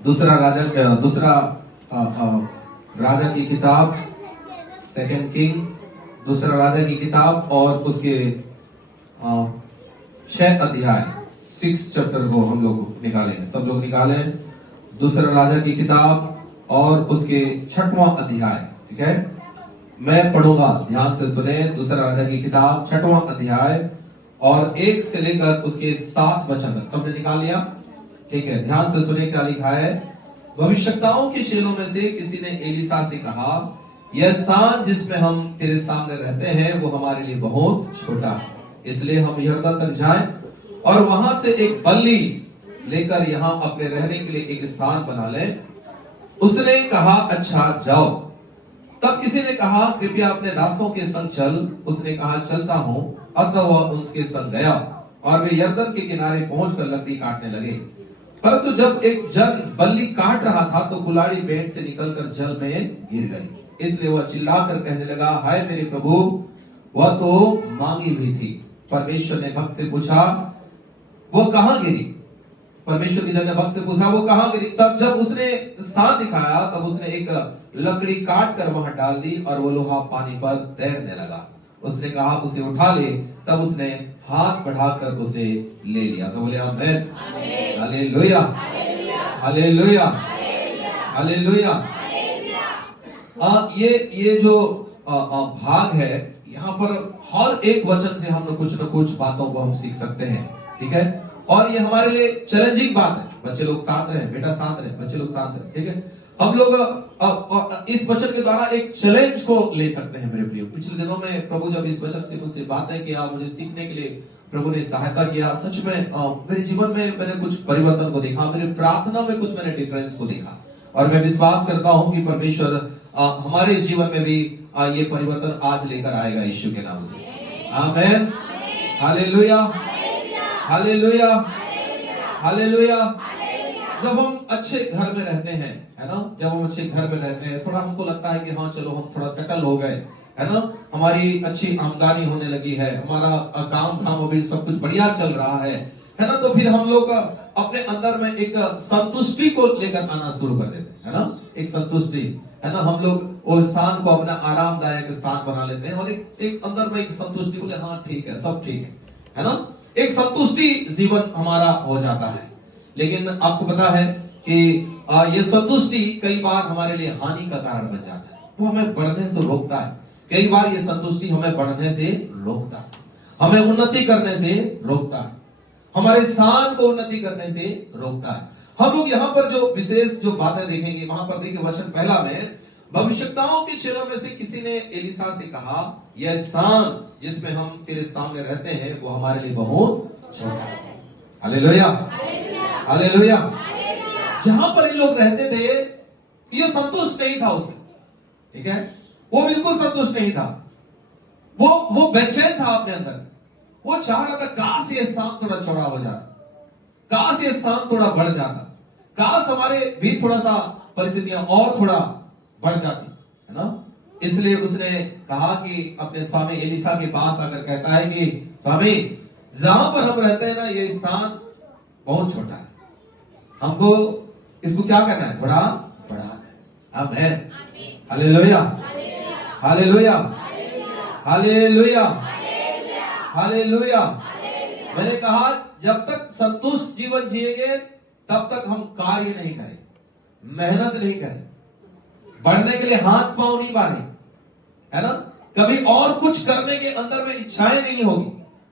दूसरा राजा की किताब, सेकंड किंग, दूसरा राजा की किताब और उसके 6 अध्याय, 6 चैप्टर को हम लोग निकाले हैं, सब लोग निकाले। दूसरा राजा की किताब और उसके 6वां अध्याय, ठीक है। मैं पढ़ूंगा, ध्यान से सुने। दूसरा राजा की किताब 6वां अध्याय और 1 से लेकर उसके 7 वचन तक सबने निकाल लिया, ठीक है। ध्यान से सुने क्या लिखा है। भविष्यवक्ताओं के चेलों में से किसी ने एलीसा से कहा, यह स्थान जिसमें हम तेरे सामने रहते हैं वो हमारे लिए बहुत छोटा है, इसलिए हम यरदन तक जाएं और वहां से एक बल्ली लेकर यहाँ अपने रहने के लिए एक स्थान बना लें। उसने कहा, अच्छा जाओ। तब किसी ने कहा, कृपया अपने दासों के संग चल। उसने कहा, चलता हूं। अतः वह उनके संग गया और वे यरदन के किनारे पहुंचकर लकड़ी काटने लगे। परंतु जब एक जन बल्ली काट रहा था तो कुल्हाड़ी पेट से निकलकर जल में गिर गई। इसलिए वह चिल्लाकर कहने लगा, हाय मेरे प्रभु, वह तो मांगी हुई थी। परमेश्वर ने भक्त से पूछा, वो कहां गिरी? परमेश्वर के जन ने भक्त से पूछा, वो कहां गिरी? तब जब उसने स्थान दिखाया तब उसने एक लकड़ी काट कर वहां डाल दी और वो लोहा पानी पर तैरने लगा। उसने कहा, उसे उठा ले। तब उसने हाथ बढ़ाकर उसे ले लिया। सब बोले आमीन, हालेलुया, हालेलुया, हालेलुया। ये जो भाग है, यहाँ पर हर एक वचन से हम लोग कुछ न कुछ बातों को हम सीख सकते हैं, ठीक है। और ये हमारे लिए चैलेंजिंग बात है। बच्चे लोग शांत रहे, बेटा शांत रहे, बच्चे लोग शांत रहे, ठीक है। हम लोग इस वचन के द्वारा एक चैलेंज को ले सकते हैं मेरे प्रियो। पिछले दिनों में प्रभु जब इस वचन से मुझसे बातें किया, मुझे सीखने के लिए प्रभु ने सहायता किया। सच में मेरे जीवन में मैंने कुछ परिवर्तन को देखा, मेरी प्रार्थना में कुछ मैंने डिफरेंस को देखा। और मैं विश्वास करता हूं कि परमेश्वर हमारे जीवन में भी ये परिवर्तन आज लेकर आएगा यीशु के नाम से। आमीन, हालेलुया, हालेलुया, हालेलुया। जब हम अच्छे घर में रहते हैं, है ना, जब हम अच्छे घर में रहते हैं, थोड़ा हमको लगता है कि हाँ चलो हम थोड़ा सेटल हो गए, है ना, हमारी अच्छी आमदनी होने लगी है, हमारा काम धाम अभी सब कुछ बढ़िया चल रहा है ना। तो फिर हम लोग अपने अंदर में एक संतुष्टि को लेकर आना शुरू कर देते हैं, है ना, एक संतुष्टि, है ना। हम लोग वो स्थान को अपना आरामदायक स्थान बना लेते हैं और एक अंदर में एक संतुष्टि, बोले हाँ ठीक है, सब ठीक है ना। एक संतुष्टि जीवन हमारा हो जाता है। लेकिन आपको पता है कि ये संतुष्टि कई बार हमारे लिए हानि का कारण बन जाता है। वो हमें बढ़ने से रोकता है। कई बार ये संतुष्टि हमें बढ़ने से रोकता है, हमें उन्नति करने से रोकता है, हमारे स्थान को उन्नति करने से रोकता है। हम लोग यहाँ पर जो विशेष जो बातें देखेंगे, वहां पर देखिए वचन पहला में, भविष्यवक्ताओं के चेलों में से किसी ने एलीसा से कहा, यह स्थान जिसमें हम तेरे सामने रहते हैं वो हमारे लिए बहुत छोटा है। Hallelujah, hallelujah. जहां पर इन लोग रहते थे ये संतुष्ट नहीं था उससे, ठीक है, वो बिल्कुल संतुष्ट नहीं था। वो बेचैन था अपने अंदर। वो चाह रहा था काश ये स्थान थोड़ा चौड़ा हो जाता, काश ये स्थान थोड़ा बढ़ जाता, काश हमारे भी थोड़ा सा परिस्थितियां और थोड़ा बढ़ जाती, है ना। इसलिए उसने कहा कि अपने स्वामी एलीसा के पास आकर कहता है कि स्वामी, जहां पर हम रहते हैं ना ये स्थान बहुत छोटा है, हमको इसको क्या करना है, थोड़ा बढ़ाना है। आमीन, हालेलुया, हालेलुया, हालेलुया, हालेलुया। मैंने कहा जब तक संतुष्ट जीवन जिएंगे तब तक हम कार्य नहीं करें, मेहनत नहीं करें, बढ़ने के लिए हाथ पांव नहीं मारे, है ना, कभी और कुछ करने के अंदर में इच्छाएं नहीं होगी,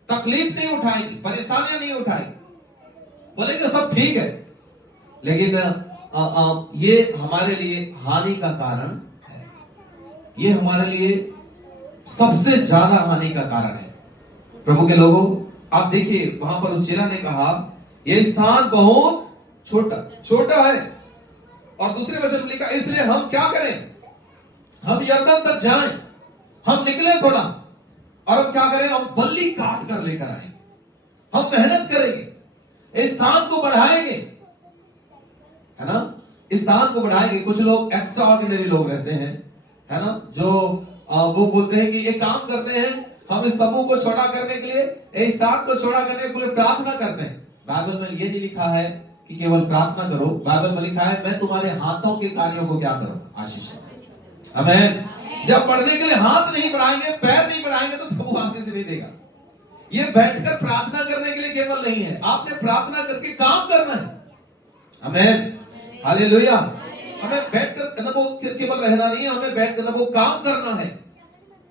तकलीफ नहीं उठाएंगी, परेशानियां नहीं उठाएंगी, बोलेंगे सब ठीक है। लेकिन ये हमारे लिए हानि का कारण है, ये हमारे लिए सबसे ज्यादा हानि का कारण है। प्रभु के लोगों, आप देखिए वहां पर उस चेला ने कहा यह स्थान बहुत छोटा है, और दूसरे वचन में लिखा, इसलिए हम क्या करें, हम यरदन तक जाएं, हम निकले थोड़ा और हम क्या करें, हम बल्ली काट कर लेकर आएंगे, हम मेहनत करेंगे, इस स्थान को बढ़ाएंगे, है ना, इस स्थान को बढ़ाएंगे। कुछ लोग एक्स्ट्रा ऑर्डिनरी लोग रहते हैं, है ना, जो वो बोलते हैं कि एक काम करते हैं, हम इस तंबू को छोटा करने के लिए, इस स्थान को छोटा करने के लिए प्रार्थना करते हैं। बाइबल में ये नहीं लिखा है कि केवल प्रार्थना करो। बाइबल में लिखा है मैं तुम्हारे हाथों के कार्यों को क्या करूंगा, आशीष। आमीन। जब पढ़ने के लिए हाथ नहीं बढ़ाएंगे, पैर नहीं बढ़ाएंगे, तो प्रभु आशीष नहीं देगा। ये बैठकर प्रार्थना करने के लिए केवल नहीं है, आपने प्रार्थना करके काम करना है। आमीन, हालेलुया। हमें बैठकर वो केवल रहना नहीं है, हमें बैठकर वो काम करना है।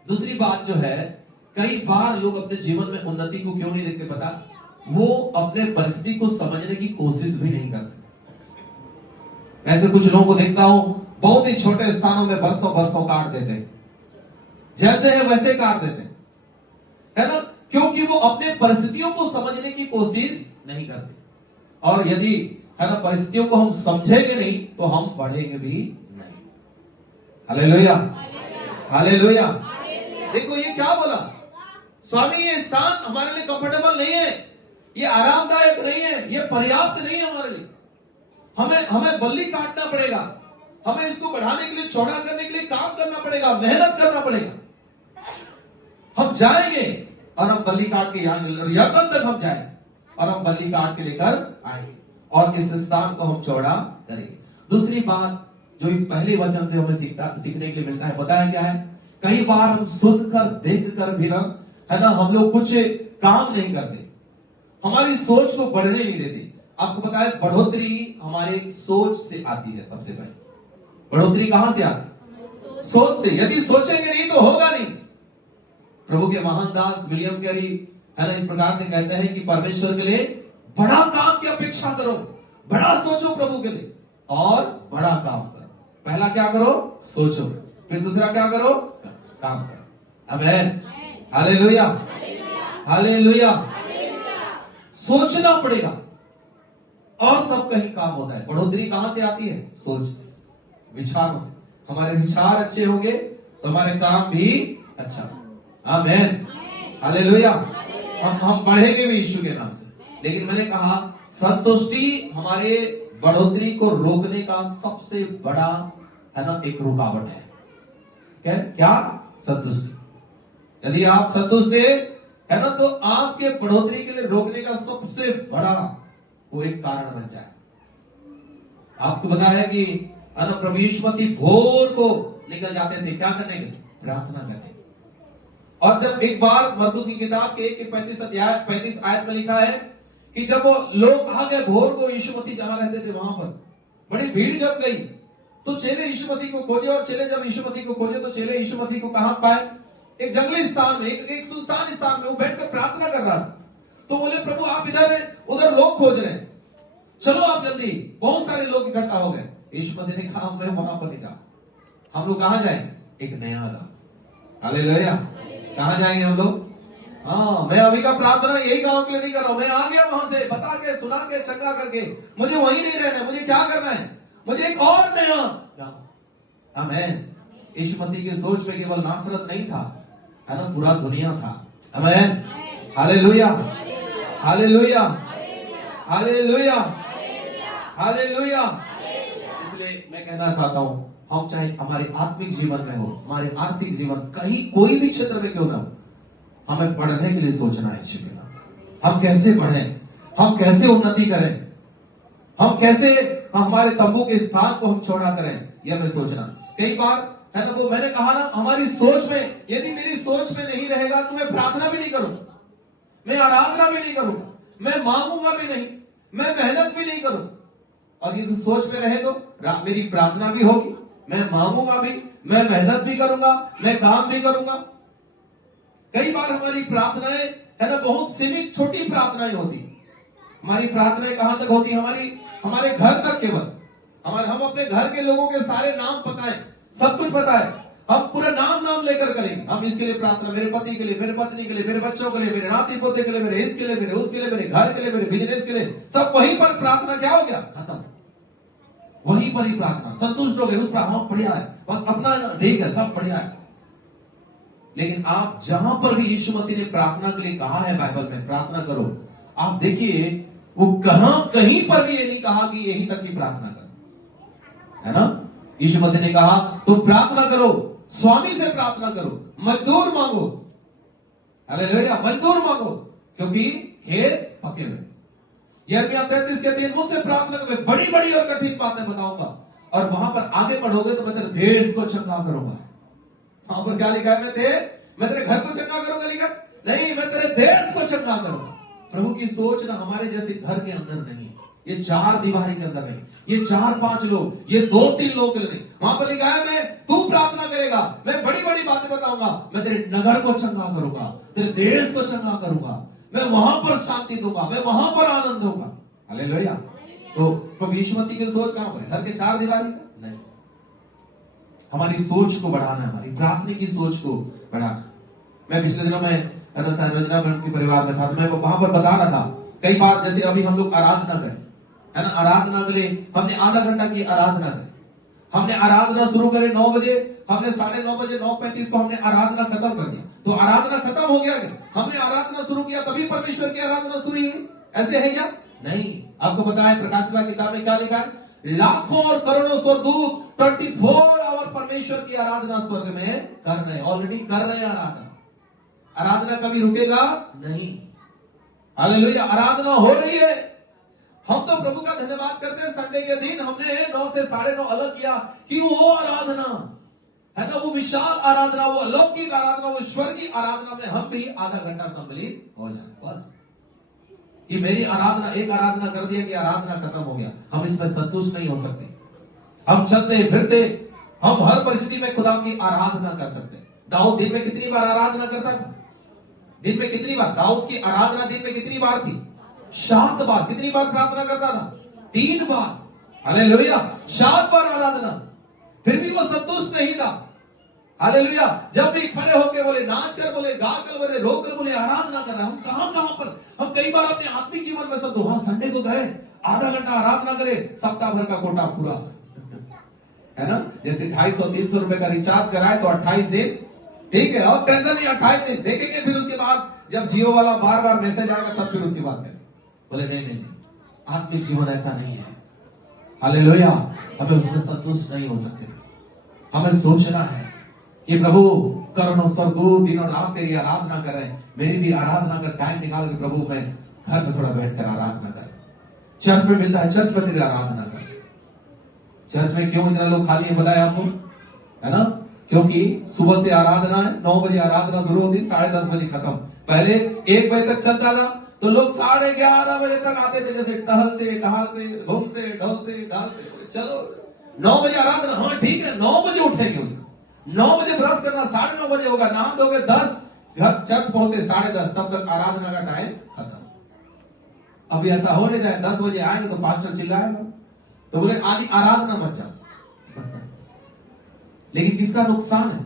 दूसरी बात जो है, कई बार लोग अपने जीवन में उन्नति को क्यों नहीं देखते पता? वो अपने परिस्थिति को समझने की कोशिश भी नहीं करते। ऐसे कुछ लोगों को देखता हूं, बहुत ही छोटे स्थानों में बरसों बरसों काट देते हैं, जैसे है वैसे काट देते हैं, है ना, क्योंकि वो अपने परिस्थितियों को समझने की कोशिश नहीं करते। और यदि है ना परिस्थितियों को हम समझेंगे नहीं तो हम बढ़ेंगे भी नहीं। Hallelujah, hallelujah. देखो ये क्या बोला स्वामी, ये स्थान हमारे लिए कंफर्टेबल नहीं है, ये आरामदायक नहीं है, ये पर्याप्त नहीं है हमारे लिए। हमें बल्ली काटना पड़ेगा, हमें इसको बढ़ाने के लिए, चौड़ा करने के लिए काम करना पड़ेगा, मेहनत करना पड़ेगा। हम जाएंगे और हम बल्ली काट के आएंगे, यर्दन तक हम जाएंगे और हम बल्ली काट के लेकर आएंगे और इस स्थान को हम चौड़ा करेंगे। दूसरी बात जो इस पहले वचन से हमें सीखने के लिए मिलता है, पता है क्या है? कई बार हम सुनकर देखकर भी ना, है ना, हम लोग कुछ काम नहीं करते, हमारी सोच को बढ़ने नहीं देते। आपको पता है बढ़ोतरी हमारे सोच से आती है। सबसे पहले बढ़ोतरी कहां से आती है? सोच से। यदि सोचेंगे नहीं तो होगा नहीं। प्रभु के महान दास विलियम कैरी, है ना, इस प्रकार से कहते हैं कि परमेश्वर के लिए बड़ा काम की अपेक्षा करो, बड़ा सोचो प्रभु के लिए और बड़ा काम करो। पहला क्या करो? सोचो। फिर दूसरा क्या करो? काम करो। आमीन, हालेलुया, हालेलुया। सोचना पड़ेगा और तब कहीं काम होता है। बढ़ोतरी कहां से आती है? सोच से, विचारों से। हमारे विचार अच्छे होंगे तो हमारे काम भी अच्छा। आमीन, हालेलुया। हम बढ़ेंगे भी यीशु के नाम से। लेकिन मैंने कहा संतुष्टि हमारे बढ़ोतरी को रोकने का सबसे बड़ा, है ना, एक रुकावट है। क्या? संतुष्टि। यदि आप संतुष्ट है ना, तो आपके बढ़ोतरी के लिए रोकने का सबसे बड़ा वो एक कारण बन जाए। आपको पता है कि प्रभु यीशु मसीह भोर को निकल जाते थे, क्या करने के लिए? प्रार्थना करने। और जब एक बार मरकुस की किताब के 35 आयत में लिखा है कि जब वो लोग आ गए भोर को, यीशु मसीह जहां रहते थे वहां पर बड़ी भीड़ जब गई तो चेले यीशु मसीह को खोजे, और चेले जब यीशु मसीह को खोजे तो चेले यीशु मसीह को कहां पाए? एक जंगली स्थान में, एक सुनसान स्थान में वो बैठकर प्रार्थना कर रहा था। तो बोले प्रभु आप इधर हैं, उधर लोग खोज रहे हैं, चलो आप जल्दी। बहुत सारे लोग इकट्ठा हो गए। यीशु मसीह ने कहा मैं वहां पर नहीं जाऊं। हम लोग कहां जाएंगे? एक नया गांव। हालेलुया। कहां जाएंगे हम लोग? हाँ, मैं अभी का प्रार्थना यही गांव के लिए नहीं कर रहा हूं। मैं आ गया वहां से, बता के, सुना के, चंगा करके। मुझे वहीं नहीं रहना है, मुझे क्या करना है? मुझे एक और नया गांव। आमीन। यीशु मसीह की सोच में केवल नासरत नहीं था, है ना, पूरा दुनिया था। आमीन, हालेलुया, हालेलुया, हालेलुया, हालेलुया। इसलिए मैं कहना चाहता हूं, हम चाहे हमारे आत्मिक जीवन में हो, हमारे आर्थिक जीवन, कहीं कोई भी क्षेत्र में क्यों ना हो, हमें बढ़ने के लिए सोचना है। हम कैसे बढ़ें, हम कैसे उन्नति करें, हम कैसे हमारे तंबू के स्थान को हम चौड़ा करें, यह हमें सोचना। कई बार, है ना, वो मैंने कहा ना, हमारी सोच में, यदि मेरी सोच में नहीं रहेगा तो मैं प्रार्थना भी नहीं करूंगा, मैं आराधना भी नहीं करूंगा, मैं मांगूंगा भी नहीं, मैं मेहनत भी नहीं करूंगा। और यदि सोच में रहे तो मेरी प्रार्थना भी होगी, मैं मांगूंगा भी, मैं मेहनत भी करूंगा, मैं काम भी करूंगा। कई बार हमारी प्रार्थनाएं, है ना, बहुत सीमित छोटी प्रार्थनाएं होती। हमारी प्रार्थनाएं कहां तक होती? हमारे घर तक केवल। हम अपने घर के लोगों के सारे नाम पता है, सब कुछ पता है, हम पूरा नाम लेकर करेंगे। हम इसके लिए प्रार्थना, मेरे पति के लिए, मेरे पत्नी के लिए, मेरे बच्चों के लिए, मेरे नाती पोते के लिए, मेरे इसके लिए, मेरे उसके लिए, मेरे घर के लिए, मेरे बिजनेस के लिए, सब वहीं पर प्रार्थना क्या हो गया? खत्म। वहीं पर ही प्रार्थना। संतुष्ट हो गए उस पर, हाँ बढ़िया है, बस अपना ठीक है, सब बढ़िया है। लेकिन आप जहां पर भी यीशु मसीह ने प्रार्थना के लिए कहा है बाइबल में प्रार्थना करो, आप देखिए वो कहीं पर भी ये नहीं कहा कि यहीं तक की प्रार्थना करो, है ना। यीशु मसीह ने कहा तुम प्रार्थना करो, स्वामी से प्रार्थना करो, मजदूर मांगो। हालेलुया, मजदूर मांगो, क्योंकि खेत पके हुए। यिर्मयाह 33:3 मुझसे प्रार्थना करो, मैं बड़ी बड़ी और कठिन बातें बताऊंगा। और वहां पर आगे पढ़ोगे तो मैं तेरे देश को चंगा करूंगा। वहां पर क्या लिखा है? मैं तेरे घर को चंगा करूंगा लिखा नहीं, मैं तेरे देश को चंगा करूंगा। प्रभु की सोच ना हमारे जैसे घर के अंदर नहीं, ये 4 दीवारी के अंदर नहीं, ये 4-5 लोग, ये 2-3 लोग नहीं। वहां पर लिखा है मैं तू प्रार्थना करेगा, मैं बड़ी बड़ी बातें बताऊंगा, मैं तेरे नगर को चंगा करूंगा, तेरे देश को चंगा करूंगा, मैं वहां पर शांति दूंगा, मैं वहां पर आनंद दूंगा। हालेलुया। तो यीशु मसीह की सोच कहां पर? घर के 4 दीवारी का नहीं। हमारी सोच को बढ़ाना, हमारी प्रार्थना की सोच को बढ़ाना। मैं पिछले दिनों में संरचना के परिवार में था, तो मैं वहां पर बता रहा था, कई बार जैसे अभी हम लोग आराधना करें, है ना, आराधना के लिए हमने आधा घंटा की आराधना करें, हमने आराधना शुरू करे 9 बजे, हमने 9:30 बजे 9:35 को हमने आराधना खत्म कर दिया। तो आराधना खत्म हो गया क्या? हमने आराधना शुरू किया तभी परमेश्वर की आराधना शुरू हुई, ऐसे है क्या? नहीं। आपको पता है प्रकाशिका किताब में क्या लिखा है? लाखों और करोड़ों स्वर्गदूत 24 आवर परमेश्वर की आराधना स्वर्ग में कर रहे हैं, ऑलरेडी कर रहे हैं आराधना। आराधना कभी रुकेगा नहीं। हालेलुया। आराधना हो रही है। हम तो प्रभु का धन्यवाद करते हैं, संडे के दिन हमने 9 से 9:30 अलग किया कि वो आराधना है ना, वो विशाल आराधना, वो अलौकिक आराधना, वो स्वर्गीय आराधना में हम भी आधा घंटा सम्मिलित हो जाए। बस कि मेरी आराधना, एक आराधना कर दिया कि आराधना खत्म हो गया, हम इसमें संतुष्ट नहीं हो सकते। हम चलते फिरते हम हर परिस्थिति में खुदा की आराधना कर सकते। दाऊद दिन में कितनी बार आराधना करता था? दिन में कितनी बार? दाऊद की आराधना दिन में कितनी बार थी? 7 बार। कितनी बार प्रार्थना करता था? 3 बार। हालेलुया। 7 बार आराधना, फिर भी वो संतुष्ट नहीं था। हालेलुया। जब भी खड़े होकर बोले, नाच कर बोले, गा कर बोले, रो कर बोले, आराधना कर रहे हैं। हम कहां पर, हम कई बार अपने आत्मिक जीवन में सब, वहां संडे को गए, आधा घंटा आराधना करे, सप्ताह भर का कोटा पूरा, है ना। जैसे 250-300 रुपए का रिचार्ज कराए तो 28 दिन, ठीक है, और टेंशन नहीं, 28 दिन देखेंगे, फिर उसके बाद जब जियो वाला बार बार मैसेज आएगा तब फिर उसके बाद करें। बोले नहीं, आत्मिक जीवन ऐसा नहीं है। हालेलुया। हमें उसमें संतुष्ट नहीं हो सकते। हमें सोचना है कि प्रभु करोड़ों स्वर्गदूत दिन और रात तेरी आराधना कर रहे हैं, मेरी भी आराधना का टाइम निकाल के प्रभु मैं घर में थोड़ा बैठकर आराधना कर। चर्च में मिलता है, चर्च में तेरी आराधना कर। चर्च में क्यों इतना लोग खाली है बताया आपको, है ना? क्योंकि सुबह से आराधना है, 9 बजे आराधना शुरू होती, 10:30 बजे खत्म। पहले 1 बजे तक चलता था, तो लोग 11:30 बजे तक आते थे, जैसे टहलते टहलते घूमते ढलते डालते। चलो 9 बजे आराधना, हाँ ठीक है, 9 बजे उठेंगे, उसका 9 बजे ब्रश करना, 9:30 बजे होगा, नाम दोगे 10, घर चर्च पहुंचते 10:30, तब तक आराधना का टाइम खत्म। अभी ऐसा हो नहीं रहा है, 10 बजे आएंगे तो पास्टर चिल्लाएगा, तो बोले आज आराधना मत जाओ। लेकिन किसका नुकसान है?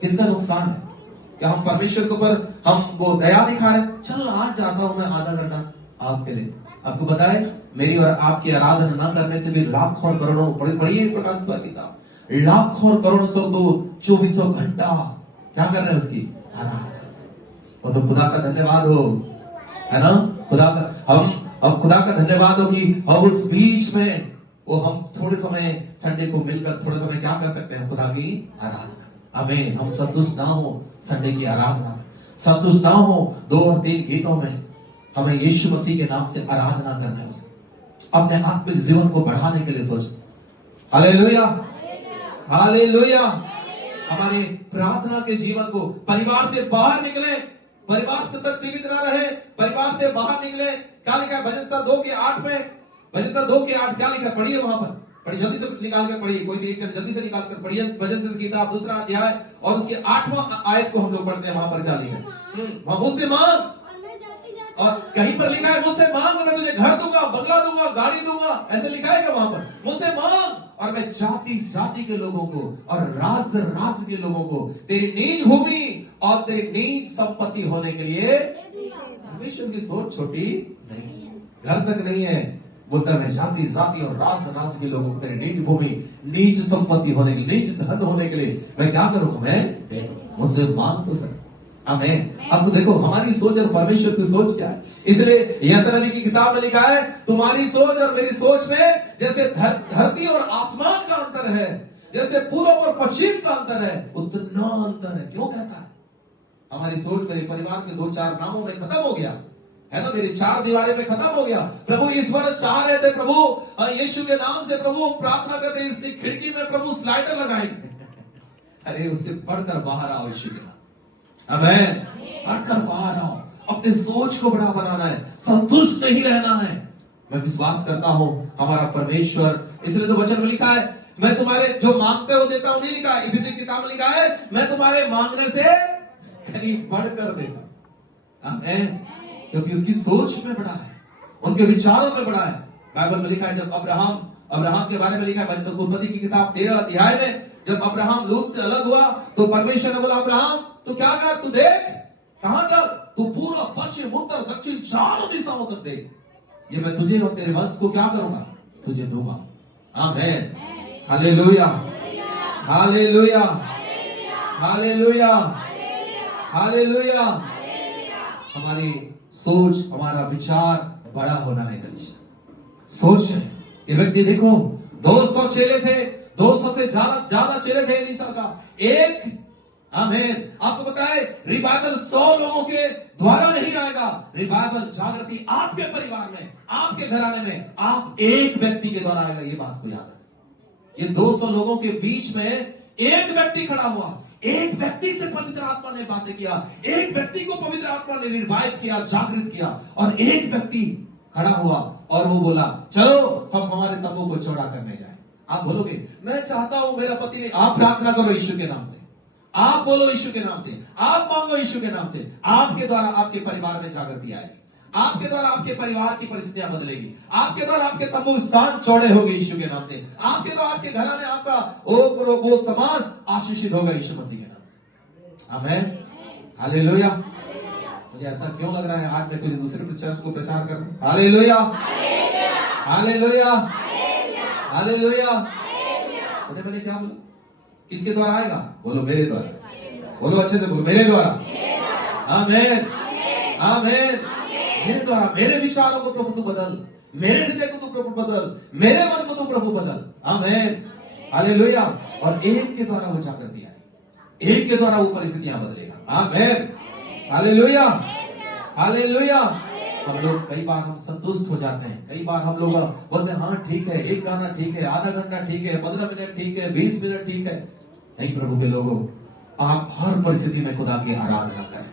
किसका नुकसान है? क्या हम परमेश्वर के ऊपर हम वो दया दिखा रहे? चल आज जाता हूं मैं आधा घंटा आपके लिए। आपको पता है मेरी और आपकी आराधना न करने से भी लाखों और करोड़ों, पढ़िए प्रकाश का किताब, लाखों और करोड़ों स्वर्गदूत 24 घंटा क्या कर रहे हैं? उसकी आराधना। वो तो खुदा का धन्यवाद हो, है ना। खुदा का हम खुदा का धन्यवाद हो कि हम उस बीच में वो हम थोड़े समय संडे को मिलकर थोड़े समय क्या कर सकते हैं? खुदा की आराधना। आमीन। हम संतुष्ट ना हो संडे की आराधना, संतुष्ट ना हो 2 और 3 गीतों में, हमें यीशु मसीह के नाम से आराधना करना है, उसकी अपने आत्मिक जीवन को बढ़ाने के लिए सोच। Hallelujah, hallelujah. हमारे प्रार्थना के जीवन को, परिवार से बाहर निकले, परिवार तक सीमित ना रहे, परिवार से बाहर निकले। क्या लिखा है भजन 2 के 8 में? भजन 2 के 8 क्या लिखा है? पढ़िए, वहां पर पढ़िए, जल्दी से निकाल कर पढ़िए, कोई भी एक जन जल्दी से निकाल कर पढ़िए। भजन से किताब 2 अध्याय और उसके 8वां आयत को हम लोग पढ़ते हैं। वहां पर क्या लिखा है? मुझसे मांग, और कहीं पर लिखा है मुझसे मांग मैं तुझे घर दूंगा, बंगला दूंगा, गाड़ी दूंगा, ऐसे लिखा है क्या वहां पर? मुझसे मांग और मैं जाति जाति के लोगों को और राज्य राज्य के लोगों को तेरी नीज भूमि और तेरी नीज संपत्ति होने के लिए। परमेश्वर की सोच छोटी नहीं, घर तक नहीं है, वो तब जाति जाति और राज राज के लोगों को तेरी नीच भूमि, नीच संपत्ति होने के लिए, नीच धन होने के लिए मैं क्या करूंगा? मैं देखो मुझसे मांग तो सर। आमीन। अब देखो हमारी सोच और परमेश्वर की सोच क्या है। इसलिए यशायाह नबी की किताब में लिखा है, तुम्हारी सोच और मेरी सोच में जैसे धरती और आसमान का अंतर है, जैसे पूर्व और पश्चिम का अंतर है, उतना अंतर है। क्यों कहता है? हमारी सोच मेरे परिवार के 2-4 नामों में खत्म हो गया, है ना, मेरी 4 दीवारें में खत्म हो गया। प्रभु ईश्वर चाह रहे थे, प्रभु यीशु के नाम से प्रभु प्रार्थना करते, इसकी खिड़की में प्रभु स्लाइडर लगाएंगे। अरे उससे बढ़कर बाहर आओ यीशु के नाम। आमेन। बढ़कर बाहर आओ, अपने सोच को बड़ा बनाना है, संतुष्ट नहीं रहना है। मैं विश्वास करता हूं हमारा परमेश्वर, इसलिए तो वचन में लिखा है, मैं तुम्हारे जो मांगते हो देता हूं, नहीं लिखा है, इफिसी किताब में लिखा है, मैं तुम्हारे मांगने से कहीं बढ़कर देता। आमेन। क्योंकि उसकी सोच में बड़ा है, उनके विचारों में बड़ा है। बाइबल में लिखा है, जब अब्राहम के बारे में लिखा है, उत्पत्ति की किताब 13 अध्याय में, जब अब्राहम लूत से अलग हुआ तो परमेश्वर ने बोला, अब्राहम तू क्या कर, तू देख कहां तक, तू पूरा पश्चिम उत्तर दक्षिण चारों दिशाओं तक देख, ये मैं तुझे और तेरे वंश को क्या करूंगा, तुझे दूंगा। Amen. Hallelujah, hallelujah, hallelujah, hallelujah. हमारी सोच, हमारा विचार बड़ा होना है। कलीसिया सोच है। ये व्यक्ति देखो, 200 चेले थे, 200 से ज्यादा चेले थे एलीशा का। एक, आमीन, आपको पता है रिवाइवल 100 लोगों के द्वारा नहीं आएगा। रिवाइवल, जागृति आपके परिवार में, आपके घराने में, आप एक व्यक्ति के द्वारा आएगा। ये बात को याद है। ये 200 लोगों के बीच में एक व्यक्ति खड़ा हुआ, एक व्यक्ति से पवित्र आत्मा ने बातें किया, एक व्यक्ति को पवित्र आत्मा ने रिवाइव किया, जागृत किया, और एक व्यक्ति खड़ा हुआ और वो बोला, चलो हम हमारे तंबू को चौड़ा करने जाएं। आप बोलोगे, मैं चाहता हूं मेरा पति नहीं। आप प्रार्थना करो यीशु के नाम से, आप बोलो यीशु के नाम से, आप मांगो यीशु के नाम से। आपके द्वारा आपके परिवार में जागृति आएगी, आपके द्वारा आपके परिवार की परिस्थितियां बदलेगी, आपके द्वारा आपके तंबू स्थान चौड़े होंगे यीशु के नाम से, आपके द्वारा आपके घराने, आपका वो समाज आशीषित होगा यीशु मसीह के नाम से। आमेन। हालेलुया। मुझे ऐसा क्यों लग रहा है आज मैं किसी दूसरे चर्च को प्रचार कर रहा हूं। Hallelujah, hallelujah, hallelujah. सुने मैंने क्या बोला? किसके द्वारा आएगा? बोलो मेरे द्वारा। बोलो अच्छे से बोलो, मेरे द्वारा। आमेन, आमेन। मेरे द्वारा, मेरे विचारों को प्रभु तू बदल, मेरे हृदय को तू प्रभु बदल, मेरे मन को तू प्रभु बदल। आमेन, हालेलुया। और एक के द्वारा वो जागृति आएगी, एक के द्वारा वो परिस्थितियां बदलेगा। आमेन, हालेलुया, हालेलुया। हम लोग कई बार हम संतुष्ट हो जाते हैं, कई बार हम लोग बोलते हैं हाँ ठीक है, एक गाना ठीक है, आधा घंटा ठीक है, 15 मिनट ठीक है, 20 मिनट ठीक है। नहीं प्रभु के लोगों, आप हर परिस्थिति में खुदा की आराधना करें।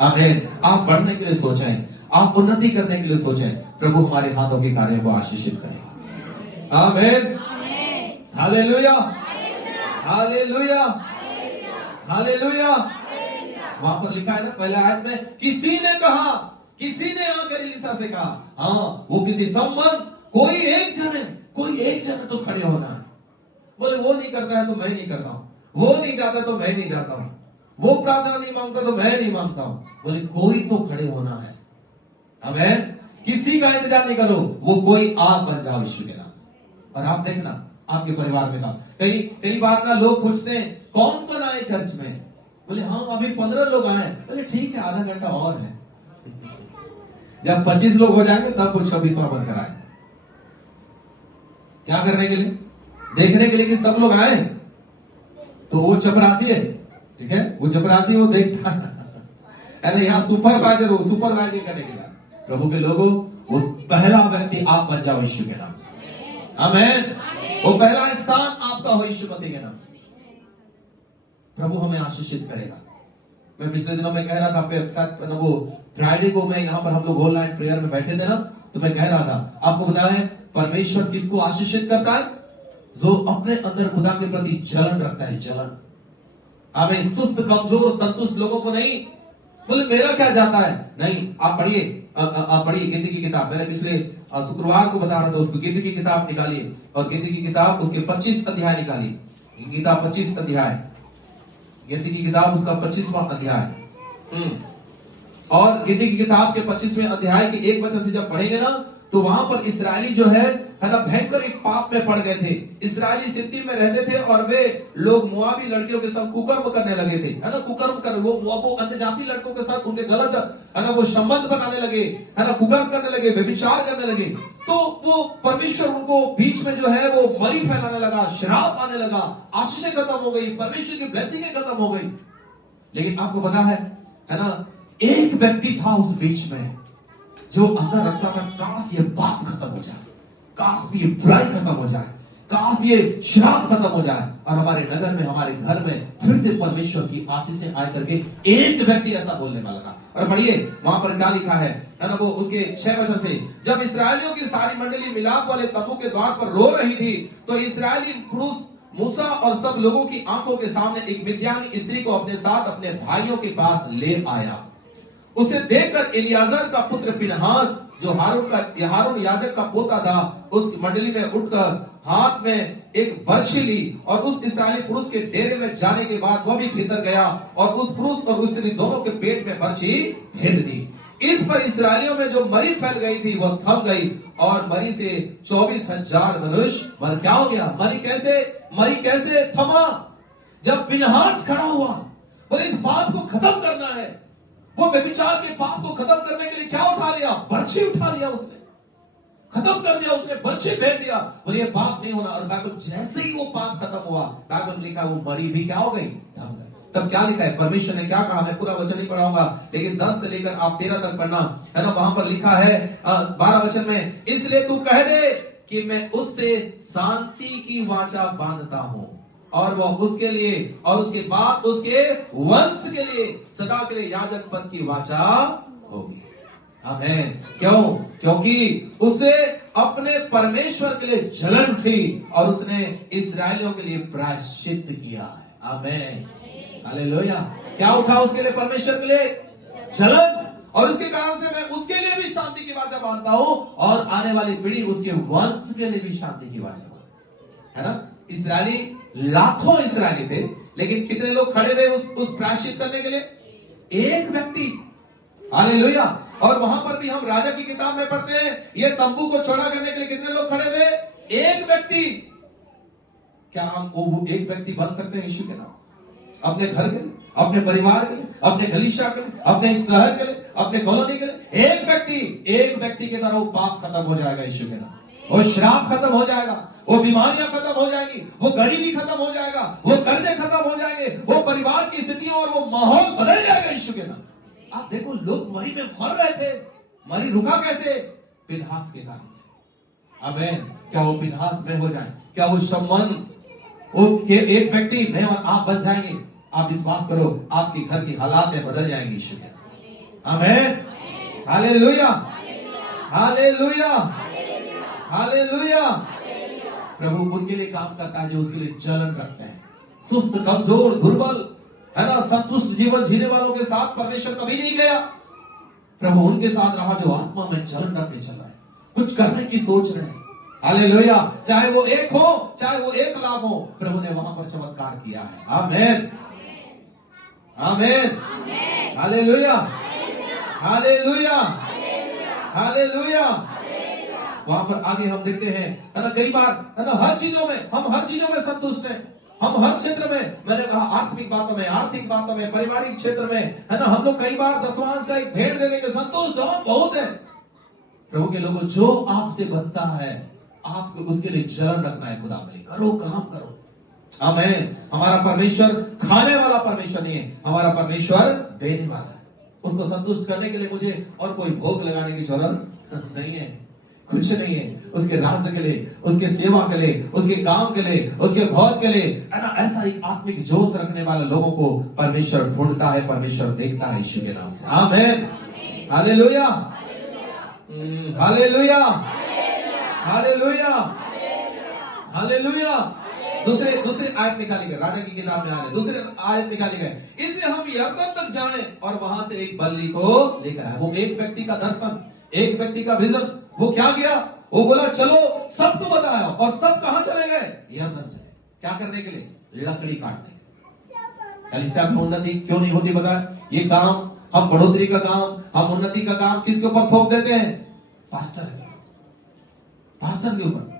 आमीन। आप बढ़ने के लिए सोचें, आप उन्नति करने के लिए सोचें। प्रभु हमारे हाथों के कार्यों को आशीषित करें। आमीन, हालेलुया, हालेलुया, हालेलुया। वहां पर लिखा है ना पहले आयत में, किसी ने कहा, किसी ने आकर एलीशा से कहा, हाँ वो किसी संबंध, कोई एक जन तो खड़े होना है। बोले वो नहीं करता है तो मैं नहीं करता हूं, वो नहीं जाता तो मैं नहीं जाता हूं, वो प्रार्थना नहीं मांगता तो मैं नहीं मांगता हूं। बोले कोई तो खड़े होना है। आमीन। किसी का इंतजार नहीं करो, वो कोई आप बन जाओ यीशु के नाम से। और आप देखना आपके परिवार में काम, कई बार ना लोग पूछते हैं कौन कौन आए चर्च में। बोले हाँ अभी 15 लोग आए। बोले ठीक है, आधा घंटा और है। जब 25 लोग हो जाएंगे तब कुछ 26वां बनकर आए। क्या करने के लिए? देखने के लिए कि सब लोग आए। तो वो चपरासी है, ठीक है, वो चपरासी वो देखता है ना, यहाँ सुपरवाइजर, वो सुपरवाइजिंग करने के लिए। प्रभु के लोगों, वो पहला व्यक्ति आप बन जाओ यीशु के नाम से। आमीन। वो पहला स्थान आपका हो यीशु मसीह के नाम से। प्रभु हमें आशीषित करेगा। मैं पिछले दिनों में कह रहा था, वो फ्राइडे को मैं यहाँ पर हम लोग होल नाइट प्रेयर में बैठे थे ना, तो मैं कह रहा था आपको पता है परमेश्वर किसको आशीषित करता है? जो अपने अंदर खुदा के प्रति जलन रखता है, जलन। आमीन। सुस्त, कमजोर, संतुष्ट लोगों को नहीं। बोले मेरा क्या जाता है, नहीं। आप पढ़िए गिनती की किताब। मैंने पिछले शुक्रवार को बता रहा था उसको, गिनती की किताब निकालिए, और गिनती की किताब उसके 25 अध्याय निकालिए। गीता 25 अध्याय, गिनती की किताब उसका 25वां अध्याय। और गिनती की किताब के 25वें अध्याय के 1 वचन से जब पढ़ेंगे ना, तो वहां पर इस्राएली जो है ना, भयंकर एक पाप में पड़ गए थे। इस्राएली सिद्दीम में रहते थे और वे लोग मोआबी लड़कियों के साथ कुकर्म करने लगे थे, है ना, कुकर्म कर, वो अन्य जाति लड़कों के साथ उनके गलत, है ना, वो संबंध बनाने लगे, है ना, कुकर्म करने लगे, व्यभिचार करने लगे। तो वो परमेश्वर उनको बीच में जो है वो मरी फैलाने लगा, शराब आने लगा, आशीषें खत्म हो गई, परमेश्वर की ब्लेसिंगें खत्म हो गई। लेकिन आपको पता है ना, एक व्यक्ति था उस बीच में, जो अंदर रखता था, काश ये पाप खत्म हो जाए, काश ये बुराई खत्म हो जाए, काश ये श्राप खत्म हो जाए और हमारे नगर में, हमारे घर में फिर से परमेश्वर की आशीषें आए करके एक व्यक्ति ऐसा बोलने वाला था। और पढ़िए वहां पर क्या लिखा है ना, वो उसके 6 वचन से, जब इस्राएलियों की सारी मंडली मिलाप वाले तंबू के द्वार पर रो रही थी, तो इस्राएली पुरुष मूसा और सब लोगों की आंखों के सामने एक मिद्यानी स्त्री को अपने साथ अपने भाइयों के पास ले आया। उसे देखकर एलियाजर का पुत्र पिनहास, जो हारून याजक का पोता था, उस मंडली में उठकर हाथ में एक बर्छी ली और उस इस्राएली पुरुष के डेरे में जाने के बाद वह भी भीतर गया और उस पुरुष और उस स्त्री दोनों के पेट में बर्छी भेद दी। इस पर इस्राएलियों में जो मरी फैल गई थी वह थम गई और मरी से 24,000 मनुष्य मर। क्या हो गया? मरी कैसे थमा? जब फिनहास खड़ा हुआ, बोले इस बात को खत्म करना है। वो व्यभिचार के पाप को खत्म करने के लिए क्या उठा लिया? बर्छी उठा लिया, उसने खत्म कर दिया, उसने बर्छी फेंक दिया, बोले ये पाप नहीं होना। और बाइबल जैसे ही वो पाप खत्म हुआ, बाइबल लिखा वो मरी भी क्या हो गई? थम गई। तब क्या लिखा है? परमेश्वर ने क्या कहा? मैं पूरा वचन नहीं पढ़ाऊंगा, लेकिन 10 से लेकर आप 13 तक पढ़ना है ना। वहां पर लिखा है 12 वचन में, इसलिए तू कह दे कि मैं उससे शांति की वाचा बांधता हूं और वह उसके लिए और उसके बाद उसके वंश के लिए सदा के लिए याजक पद की वाचा होगी। आमीन। क्यों? क्योंकि उसे अपने परमेश्वर के लिए जलन थी और उसने इस्राएलियों के लिए प्रायश्चित किया है। आमीन, हालेलुया। क्या उठा उसके लिए? परमेश्वर के लिए जलन, और उसके कारण से मैं उसके लिए भी शांति की वाचा बांधता हूं और आने वाली पीढ़ी उसके वंश के लिए भी शांति की वाचा बांधता, है ना। इस्राएली लाखों इस्राएली थे, लेकिन कितने लोग खड़े हुए उस प्रायश्चित करने के लिए? एक व्यक्ति। हालेलुया। और वहां पर भी हम राजा की किताब में पढ़ते हैं, ये तंबू को चौड़ा करने के लिए कितने लोग खड़े हुए? एक व्यक्ति। क्या हम वो एक व्यक्ति बन सकते हैं यीशु के नाम से? अपने घर के लिए, अपने परिवार के लिए, अपने कलीसिया के लिए, अपने इस शहर के लिए, अपने कॉलोनी के लिए एक व्यक्ति के द्वारा वो पाप खत्म हो जाएगा यीशु के नाम। वो श्राप खत्म हो जाएगा, वो बीमारियां खत्म हो जाएगी, वो गरीबी खत्म हो जाएगा, वो कर्जे खत्म हो जाएंगे, वो परिवार की स्थितियों और वो माहौल बदल जाएगा यीशु के नाम। आप देखो, लोग मरी में मर रहे थे, मरी रुका कैसे? फिनहास के कारण से। आमीन। क्या वो फिनहास में हो जाए? क्या वो शमन, वो एक व्यक्ति मैं और आप बच जाएंगे? आप विश्वास करो, आपके घर की हालात में बदल जाएंगे यीशु के नाम। आमीन, हालेलुया, हालेलुया, हालेलुया। प्रभु उनके लिए काम करता है जो उसके लिए जलन रखते हैं। सुस्त, कमजोर, दुर्बल, है ना, संतुष्ट जीवन जीने वालों के साथ परमेश्वर कभी नहीं गया। प्रभु उनके साथ रहा जो आत्मा में जलन रख के चल रहा है, कुछ करने की सोच रहे हैं। हालेलुया। चाहे वो 1 हो, चाहे वो 1 लाख हो, प्रभु ने वहां पर चमत्कार किया है। आमीन, आमीन, हालेलुया, हालेलुया, हालेलुया। वहां पर आगे हम देखते हैं, है ना, कई बार, है ना, हर चीजों में संतुष्ट हैं। हम हर क्षेत्र में, मैंने कहा आर्थिक बातों में, पारिवारिक क्षेत्र में, है ना, हम लोग कई बार दशमांश का एक भेंट देने के संतुष्ट हम बहुत है। प्रभु के लोगों, जो आपसे बनता है आपको उसके लिए जलन रखना है। खुदा में करो, काम करो। आमीन। हमारा परमेश्वर खाने वाला परमेश्वर नहीं है, हमारा परमेश्वर देने वाला है। उसको संतुष्ट करने के लिए मुझे और कोई भोग लगाने की जरूरत नहीं है, कुछ नहीं है। उसके राज्य के लिए, उसके सेवा के लिए, उसके काम के लिए, उसके भोग के लिए, है ना, ऐसा एक आत्मिक जोश रखने वाले लोगों को परमेश्वर ढूंढता है, परमेश्वर देखता है यीशु के नाम से। आमीन, हालेलुया, हालेलुया, हालेलुया, हालेलुया। दूसरे आयत निकाली गई, राजा की किताब में आ रहे दूसरे आयत निकाली गए, इसलिए हम यरदन तक जाएं और वहां से एक बल्ली को लेकर आए। वो एक व्यक्ति का दर्शन, एक व्यक्ति का विजन। वो क्या किया? वो बोला चलो, सबको बताया, और सब कहां चले गए? यरदन चले। क्या करने के लिए? लकड़ी काटने। कलीसिया में उन्नति क्यों नहीं होती? बताया, ये काम हम बढ़ोतरी का काम, हम उन्नति का काम किसके ऊपर थोप देते हैं? पास्टर के ऊपर।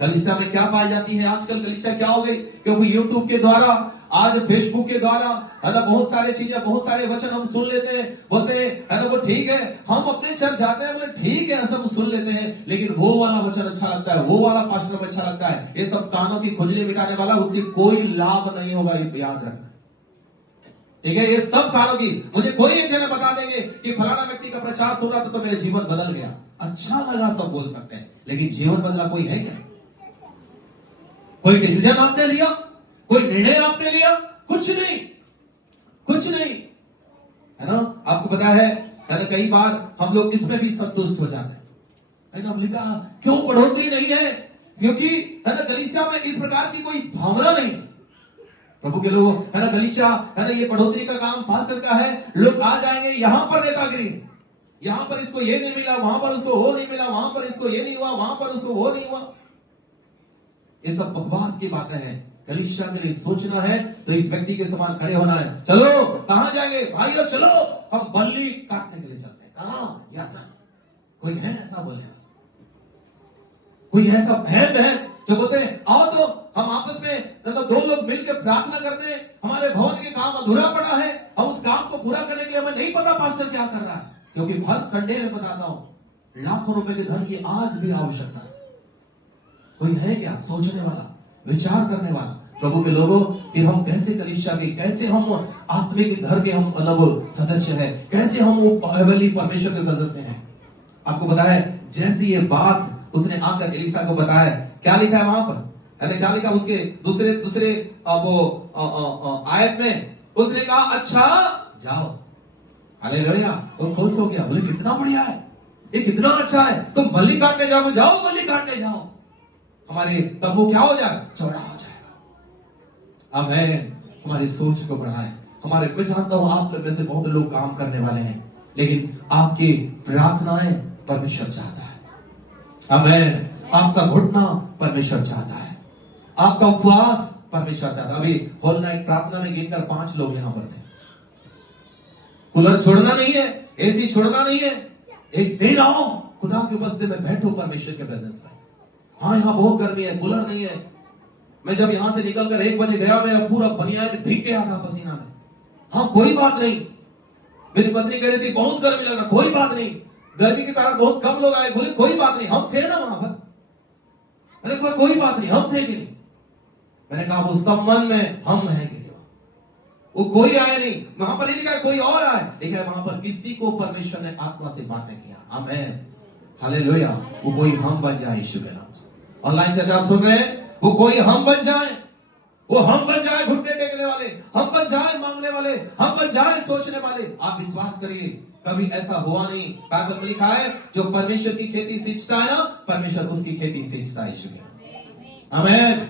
कलीसिया में क्या पाई जाती है आजकल? कलीसिया क्या हो गई? क्योंकि यूट्यूब के द्वारा, आज फेसबुक के द्वारा, है ना, बहुत सारे चीजें, बहुत सारे वचन हम सुन लेते हैं, बोलते हैं, है ना, वो ठीक है, हम अपने चर्च जाते हैं, बोले ठीक है, सब सुन लेते हैं, लेकिन वो वाला वचन अच्छा लगता है, वो वाला पास्टर अच्छा लगता है। ये सब कानों की खुजली मिटाने वाला, उससे कोई लाभ नहीं होगा, ये याद रखना। ठीक है, ये सब कारों की मुझे कोई एक जने बता देंगे कि फलाना व्यक्ति का प्रचार सुन रहा था तो मेरे जीवन बदल गया, अच्छा लगा, सब बोल सकते हैं, लेकिन जीवन बदला कोई है क्या? कोई डिसीजन आपने लिया, कोई निर्णय आपने लिया? कुछ नहीं, कुछ नहीं, है ना। आपको पता है ना, कई बार हम लोग इसमें भी संतुष्ट हो जाते हैं, है ना। हमने कहा क्यों बढ़ोतरी नहीं है? क्योंकि है ना गलीसिया में इस प्रकार की कोई भावना नहीं, प्रभु के लोग, है ना। गलीसिया, है ना, ये बढ़ोतरी का काम पास्टर का है। लोग आ जाएंगे, यहां पर नेतागिरी, यहां पर इसको ये नहीं मिला, वहां पर उसको वो नहीं मिला, वहां पर इसको ये नहीं हुआ, वहां पर उसको वो नहीं हुआ। ये सब बकवास की बातें हैं। गलीसिया के लिए सोचना है तो इस व्यक्ति के समान खड़े होना है। चलो कहां जाएंगे भाई, और चलो हम बल्ली काटने के लिए चलते हैं। कहां? यात्रा। कोई है ऐसा बोले? कोई ऐसा है बहन जो बोलते हैं आओ तो हम आपस में, मतलब दो लोग मिलकर प्रार्थना करते हैं, हमारे भवन के काम अधूरा पड़ा है, हम उस काम को पूरा करने के लिए हमें नहीं पता पास्टर क्या कर रहा है। क्योंकि हर संडे में बताता हूं लाखों रुपए के धन की आज भी आवश्यकता है। कोई है क्या सोचने वाला, विचार करने वाला? प्रभु के लोगों, फिर हम कैसे कलीसिया के, कैसे हम आत्मिक घर के हम मतलब सदस्य हैं, कैसे हम वो परमेश्वर के सदस्य हैं? आपको पता है जैसी ये बात उसने आकर एलिसा को बताया, क्या लिखा है वहां पर, है क्या लिखा उसके दूसरे वो आयत में? उसने कहा अच्छा जाओ। हालेलुया, वो खुश हो गया, बोले कितना बढ़िया है, ये कितना अच्छा है, तुम बलि काटने जाओ, जाओ बलि काटने जाओ, हमारे तंबू क्या हो जाए, चौड़ा हो जाएगा। आमीन। हमारी सोच को बढ़ाए। हमारे, मैं जानता हूं आप में से बहुत लोग काम करने वाले हैं, लेकिन आपकी प्रार्थनाएं परमेश्वर चाहता है। आमीन। आपका घुटना परमेश्वर चाहता है, आपका उपवास परमेश्वर चाहता है। अभी होल नाइट प्रार्थना में गिनकर 5 लोग यहां पर थे। कूलर छोड़ना नहीं है, एसी छोड़ना नहीं है, एक दिन आओ खुदा की उपस्थिति में बैठो परमेश्वर के प्रेजेंस में। हाँ यहाँ बहुत गर्मी है, कूलर नहीं है। मैं जब यहां से निकलकर 1 बजे गया, मेरा पूरा बनियान भीग गया था पसीना में। हाँ कोई बात नहीं, मेरी पत्नी कह रही थी बहुत गर्मी लग रहा, कोई बात नहीं, गर्मी के कारण बहुत कम लोग आए, बोले कोई बात नहीं, हम थे ना वहां पर। मैंने कहा कोई बात नहीं, हम थे कि नहीं? मैंने कहा वो संबंध में हम हैं कि नहीं? वो कोई आया नहीं, वहां पर नहीं लिखा है कोई और आए, लिखा है वहां पर किसी को परमेश्वर ने आत्मा से बातें किया। आमीन, हालेलुया। वो कोई हम बन जाए यीशु के नाम से। ऑनलाइन चर्च आप सुन रहे हैं, वो कोई हम बन जाए, वो हम बन जाए घुटने टेकने वाले, हम बन जाए मांगने वाले, हम बन जाए सोचने वाले। आप विश्वास करिए कभी ऐसा हुआ नहीं। बाइबल में लिखा है जो परमेश्वर की खेती सींचता है ना, परमेश्वर उसकी खेती सींचता है यीशु के। आमीन,